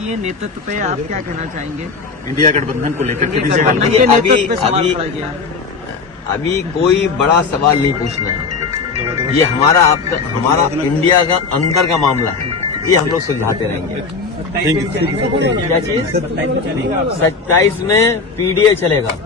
के नेतृत्व पे आप क्या कहना चाहेंगे? इंडिया गठबंधन को लेकर के गठबंधन के नेतृत्व पे सवाल खड़ा किया। अभी कोई बड़ा सवाल नहीं पूछना है। ये हमारा इंडिया का अंदर का मामला है, ये हम लोग सुलझाते रहेंगे। क्या चीज? 27 में पीडीए चलेगा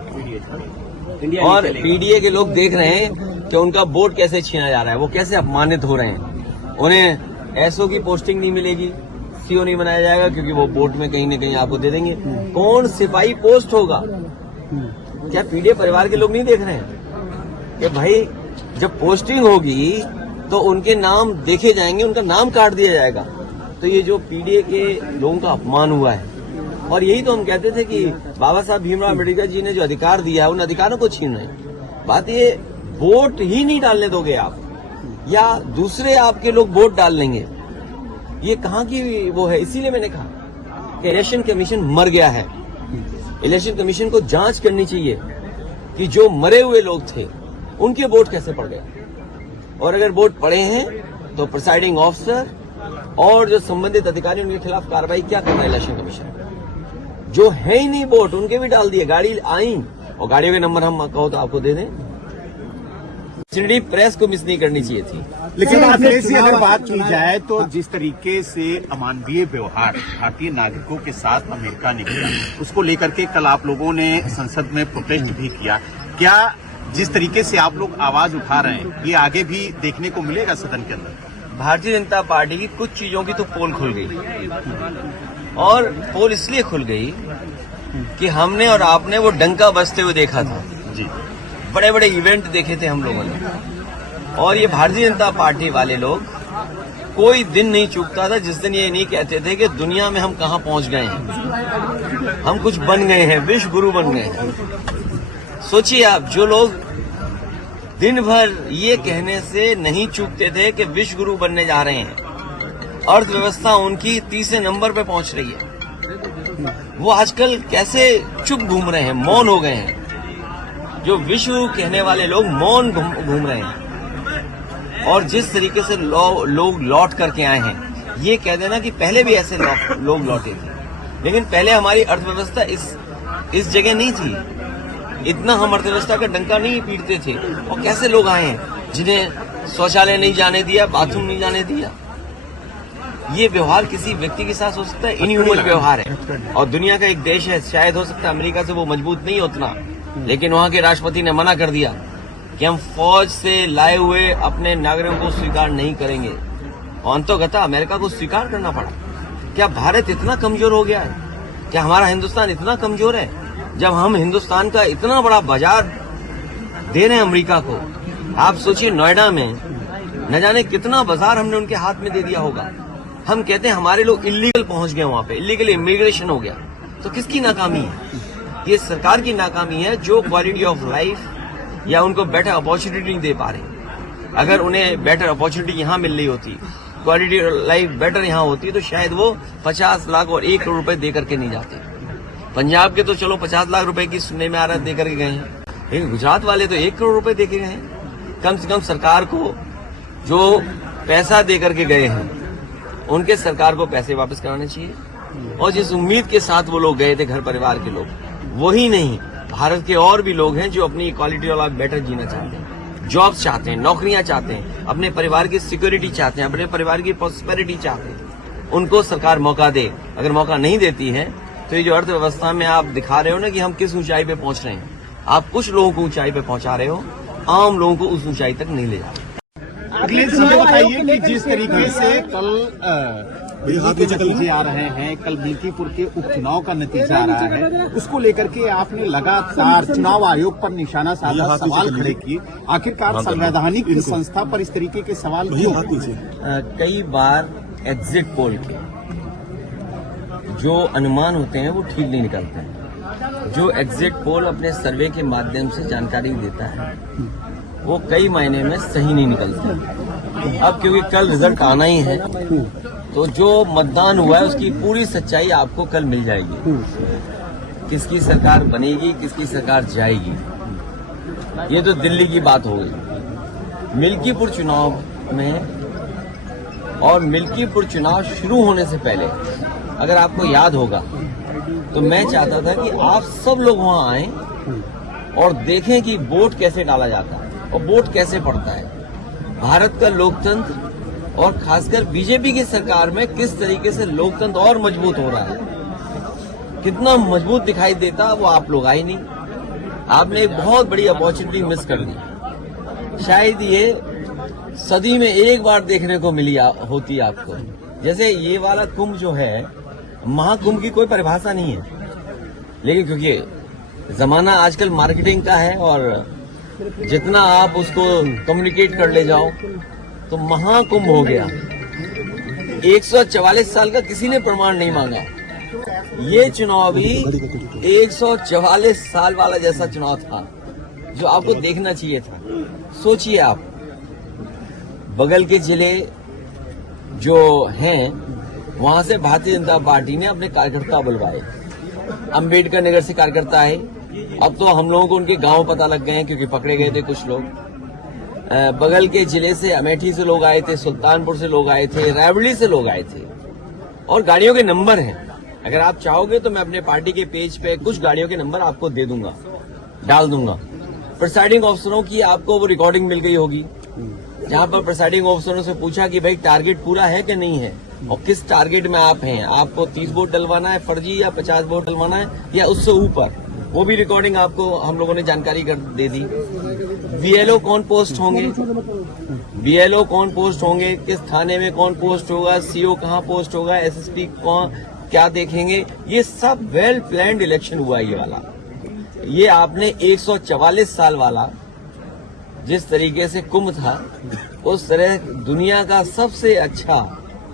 और पीडीए के लोग देख रहे हैं कि उनका वोट कैसे छीना जा रहा है, वो कैसे अपमानित हो रहे हैं। उन्हें एसओ की पोस्टिंग नहीं मिलेगी, सीओ नहीं बनाया जाएगा क्योंकि वो वोट में कहीं न कहीं आपको दे देंगे। कौन सिपाही पोस्ट होगा? क्या पीडीए परिवार के लोग नहीं देख रहे हैं कि भाई जब पोस्टिंग होगी तो उनके नाम देखे जाएंगे, उनका नाम काट दिया जाएगा। तो ये जो पीडीए के लोगों का अपमान हुआ है, और यही तो हम कहते थे कि बाबा साहब भीमराव अम्बेडकर जी ने जो अधिकार दिया है उन अधिकारों को छीन रहे हैं। बात ये वोट ही नहीं डालने दोगे आप, या दूसरे आपके लोग वोट डाल लेंगे, ये कहाँ की वो है। इसीलिए मैंने कहा कि इलेक्शन कमीशन मर गया है। इलेक्शन कमीशन को जांच करनी चाहिए कि जो मरे हुए लोग थे उनके वोट कैसे पड़ गए, और अगर वोट पड़े हैं तो प्रिसाइडिंग ऑफिसर और जो संबंधित अधिकारी उनके खिलाफ कार्रवाई क्या करना है इलेक्शन कमीशन। जो है ही नहीं वोट उनके भी डाल दिए, गाड़ी आई और गाड़ियों के नंबर हम कहो तो आपको दे दें। सिर्फ प्रेस को मिस नहीं करनी चाहिए थी। लेकिन अखिलेश जी, अगर बात की जाए तो जिस तरीके से अमानवीय व्यवहार भारतीय नागरिकों के साथ अमेरिका ने किया, उसको लेकर के कल आप लोगों ने संसद में प्रोटेस्ट भी किया। क्या जिस तरीके से आप लोग आवाज उठा रहे हैं ये आगे भी देखने को मिलेगा सदन के अंदर? भारतीय जनता पार्टी की कुछ चीजों की तो पोल खुल गई, और पोल इसलिए खुल गई कि हमने और आपने वो डंका बजते हुए देखा था जी। बड़े बड़े इवेंट देखे थे हम लोगों ने, और ये भारतीय जनता पार्टी वाले लोग कोई दिन नहीं चूकता था जिस दिन ये नहीं कहते थे कि दुनिया में हम कहां पहुंच गए हैं, हम कुछ बन गए हैं, विश्व गुरु बन गए हैं। सोचिए आप, जो लोग दिन भर ये कहने से नहीं चूकते थे कि विश्व गुरु बनने जा रहे हैं, अर्थव्यवस्था उनकी तीसरे नंबर पे पहुंच रही है, वो आजकल कैसे चुप घूम रहे हैं, मौन हो गए हैं। जो विश्व कहने वाले लोग मौन घूम रहे हैं, और जिस तरीके से लोग लौट करके आए हैं, ये कह देना कि पहले भी ऐसे लोग लौटे थे, लेकिन पहले हमारी अर्थव्यवस्था इस जगह नहीं थी, इतना हम अर्थव्यवस्था का डंका नहीं पीटते थे। और कैसे लोग आए हैं जिन्हें शौचालय नहीं जाने दिया, बाथरूम नहीं जाने दिया। ये व्यवहार किसी व्यक्ति के साथ हो सकता है, इनह्यूमन व्यवहार है। और दुनिया का एक देश है, शायद हो सकता है अमेरिका से वो मजबूत नहीं उतना, लेकिन वहां के राष्ट्रपति ने मना कर दिया कि हम फौज से लाए हुए अपने नागरिकों को स्वीकार नहीं करेंगे, और अंततः अमेरिका को स्वीकार करना पड़ा। क्या भारत इतना कमजोर हो गया है? क्या हमारा हिंदुस्तान इतना कमजोर है जब हम हिंदुस्तान का इतना बड़ा बाजार दे रहे हैं अमेरिका को? आप सोचिए, नोएडा में न जाने कितना बाजार हमने उनके हाथ में दे दिया होगा। हम कहते हैं हमारे लोग इलीगल पहुंच गए, वहां पे इलीगल इमिग्रेशन हो गया। तो किसकी नाकामी है? ये सरकार की नाकामी है, जो क्वालिटी ऑफ लाइफ या उनको बेटर अपॉर्चुनिटी नहीं दे पा रहे। अगर उन्हें बेटर अपॉर्चुनिटी यहाँ मिल रही होती, क्वालिटी ऑफ लाइफ बेटर यहाँ होती, तो शायद वो 50 लाख और 1 करोड़ रुपए दे करके नहीं जाते। पंजाब के तो चलो 50 लाख रुपए की सुनने में आ रहा है दे करके गए हैं, लेकिन गुजरात वाले तो 1 करोड़ रुपए दे के गए हैं। कम से कम सरकार को जो पैसा दे करके गए हैं, उनके सरकार को पैसे वापस कराने चाहिए। और जिस उम्मीद के साथ वो लोग गए थे, घर परिवार के लोग, वही नहीं, भारत के और भी लोग हैं जो अपनी क्वालिटी ऑफ लाइफ बेटर जीना चाहते हैं, जॉब्स चाहते हैं, नौकरियां चाहते हैं, अपने परिवार की सिक्योरिटी चाहते हैं, अपने परिवार की प्रॉस्पेरिटी चाहते हैं। उनको सरकार मौका दे। अगर मौका नहीं देती है तो ये जो अर्थव्यवस्था में आप दिखा रहे हो ना कि हम किस ऊंचाई पे पहुंच रहे हैं, आप कुछ लोगों को ऊंचाई पे पहुंचा रहे हो, आम लोगों को उस ऊंचाई तक नहीं ले जा रहे। अखिलेश जी, बताइए कि जिस तरीके से कल नतीजे आ रहे हैं, कल मिल्कीपुर के उपचुनाव का नतीजा आ रहा है, उसको लेकर के आपने लगातार चुनाव आयोग पर निशाना साधा, सवाल खड़े किए। आखिरकार संवैधानिक संस्था पर इस तरीके के सवाल क्यों? कई बार एग्जिट पोल के जो अनुमान होते हैं वो ठीक नहीं निकलते हैं। जो एग्जिट पोल अपने सर्वे के माध्यम से जानकारी देता है वो कई मायने में सही नहीं निकलते। अब क्योंकि कल रिजल्ट आना ही है, तो जो मतदान हुआ है उसकी पूरी सच्चाई आपको कल मिल जाएगी। किसकी सरकार बनेगी, किसकी सरकार जाएगी, ये तो दिल्ली की बात हो गई। मिल्कीपुर चुनाव में, और मिल्कीपुर चुनाव शुरू होने से पहले अगर आपको याद होगा तो मैं चाहता था कि आप सब लोग वहां आए और देखें कि वोट कैसे डाला जाता है और वोट कैसे पड़ता है। भारत का लोकतंत्र और खासकर बीजेपी की सरकार में किस तरीके से लोकतंत्र और मजबूत हो रहा है, कितना मजबूत दिखाई देता, वो आप लोग आए नहीं। आपने एक बहुत बड़ी अपॉर्चुनिटी मिस कर दी। शायद ये सदी में एक बार देखने को मिली होती आपको। जैसे ये वाला कुंभ जो है, महाकुंभ की कोई परिभाषा नहीं है, लेकिन क्योंकि जमाना आजकल मार्केटिंग का है और जितना आप उसको कम्युनिकेट कर ले जाओ तो महाकुंभ हो गया। 144 साल का किसी ने प्रमाण नहीं मांगा। ये चुनाव भी 144 साल वाला जैसा चुनाव था जो आपको देखना चाहिए था। सोचिए आप, बगल के जिले जो हैं वहां से भारतीय जनता पार्टी ने अपने कार्यकर्ता बुलवाए। अंबेडकर नगर से कार्यकर्ता आए। अब तो हम लोगों को उनके गांव पता लग गए हैं क्योंकि पकड़े गए थे कुछ लोग। बगल के जिले से अमेठी से लोग आए थे, सुल्तानपुर से लोग आए थे, रायबरेली से लोग आए थे और गाड़ियों के नंबर हैं। अगर आप चाहोगे तो मैं अपने पार्टी के पेज पे कुछ गाड़ियों के नंबर आपको दे दूंगा, डाल दूंगा। प्रिसाइडिंग ऑफिसरों की आपको वो रिकॉर्डिंग मिल गई होगी जहां पर प्रिसाइडिंग ऑफिसरों से पूछा कि भाई टारगेट पूरा है कि नहीं है और किस टारगेट में आप हैं, आपको 30 वोट डलवाना है फर्जी या 50 वोट डलवाना है या उससे ऊपर। वो भी रिकॉर्डिंग आपको हम लोगों ने जानकारी दे दी। बीएलओ कौन पोस्ट होंगे, बीएलओ कौन पोस्ट होंगे, किस थाने में कौन पोस्ट होगा, सीओ कहां पोस्ट होगा, एसएसपी कौन क्या देखेंगे, ये सब वेल प्लान्ड इलेक्शन हुआ ये वाला। ये आपने 144 साल वाला जिस तरीके से कुंभ था, उस तरह दुनिया का सबसे अच्छा